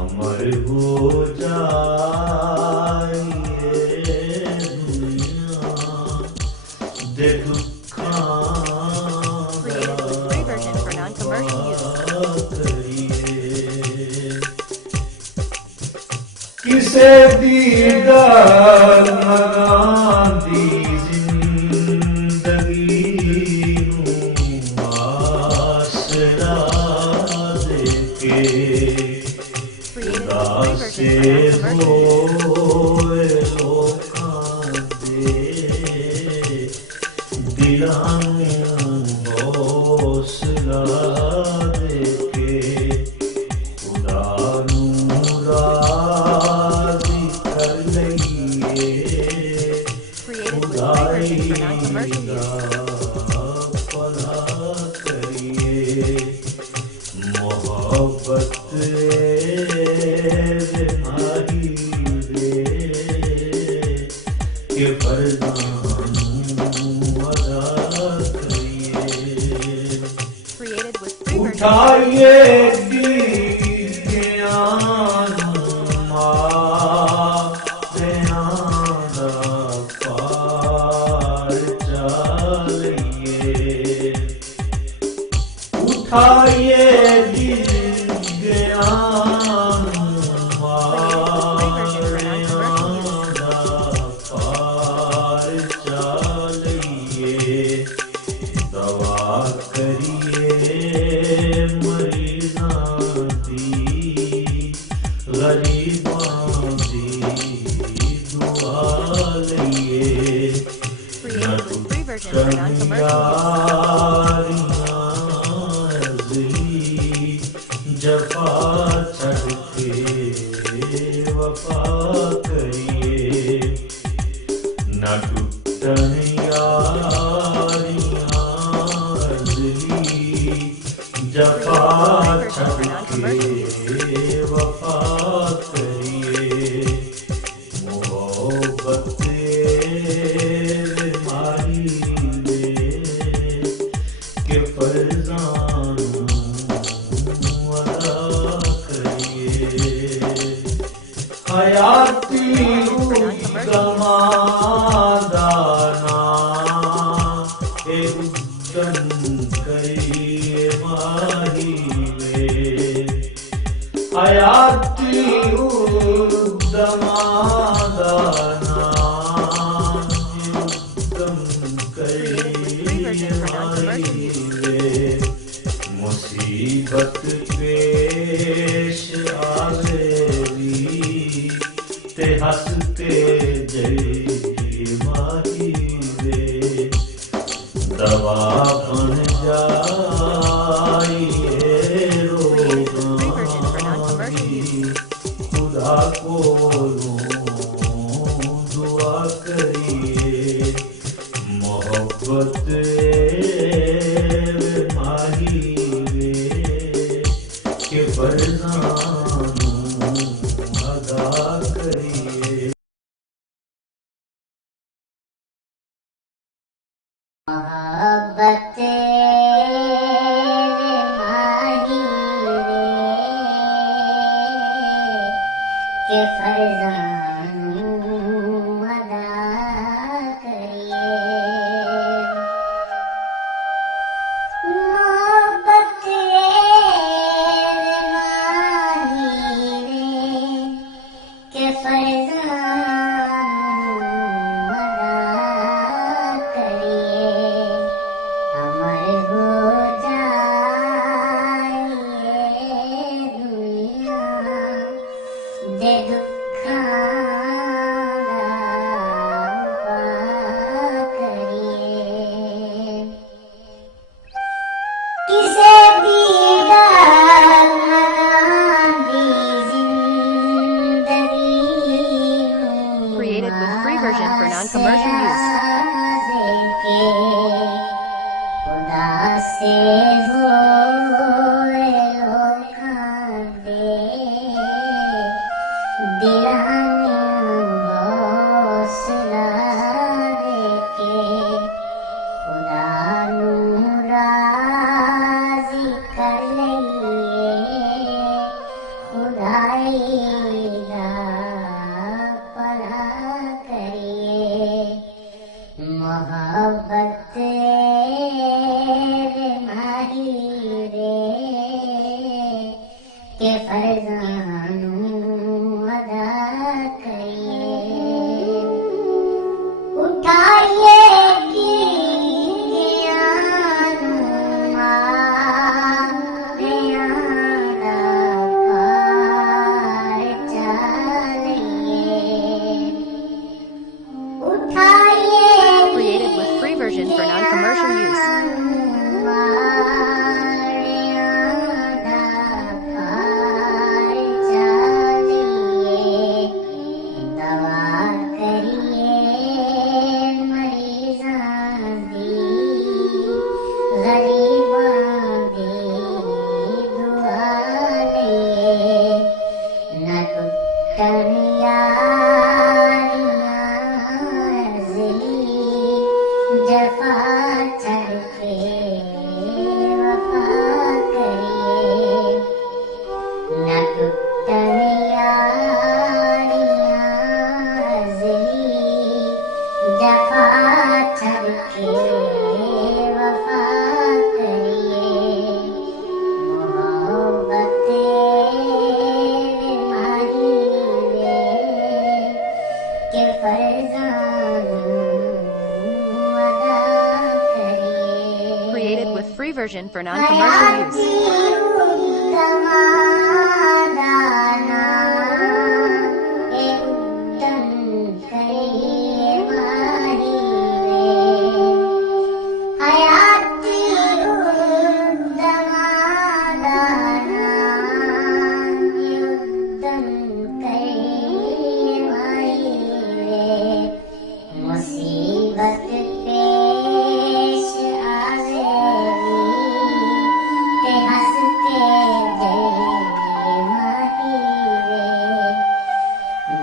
अमर हो जाइए दुनिया दे दुखां किसे दी गल मरांदी जिंदगी नूं आसरा देके खुदा से होए लोकां दे दिलां नूं हौसला देके खुदा नूं राज़ी कर लईए खुदाई दा भला करिए मोहब्बत माही दे के फरज़ां नूं अदा करिए उठाइए उठाइए ज्ञान पार चलिए दवा करिए मरीज़ां दी गरीबां दी दुआ लइए न टुटन जफा छड़ के वफा करिए न टूटन यारियां अज़ली जफा छड़ के वफा करिए मोहब्बत माही दे के फरज़ां हयाती गमादाना ए उद्दन करिए माही में हयाती गमादाना ए उद्दन करिए माही में मुसीबत पेश आवे ते हंसते जय माही दे दवा बन जाइए रोगां दी खुदा कोलों दुआ करिए मोहब्बत माही दे के फरज़ां मोहब्बत माही के फरज़ां अदा करिए मोहब्बत माही के फरज़ां non-commercial use. दे माही दा भला करिए मोहब्बत वे माही रे के फरजानू अदा करिए उठाइए Created with free version for non-commercial use. जफा चढ़ के वफा करिए न टूटन यारियां ज़िली जफा चढ़ के वफा करिए मोहब्बत माही रे के फरजानू Created with free version for non-commercial use. मुसीबत पेश आवेगी ते हंसते जइए माही रे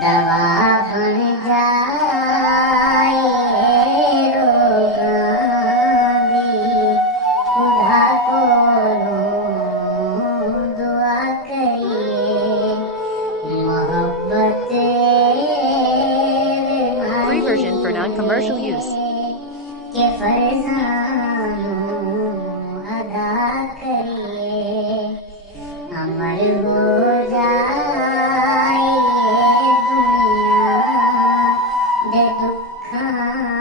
दवा बन जाए रोगां दी खुदा कोलों दुआ करिए मोहब्बत Free version for non-commercial use. के फरजानू अदा करिए अमर हो जाए दुनिया दे दुखां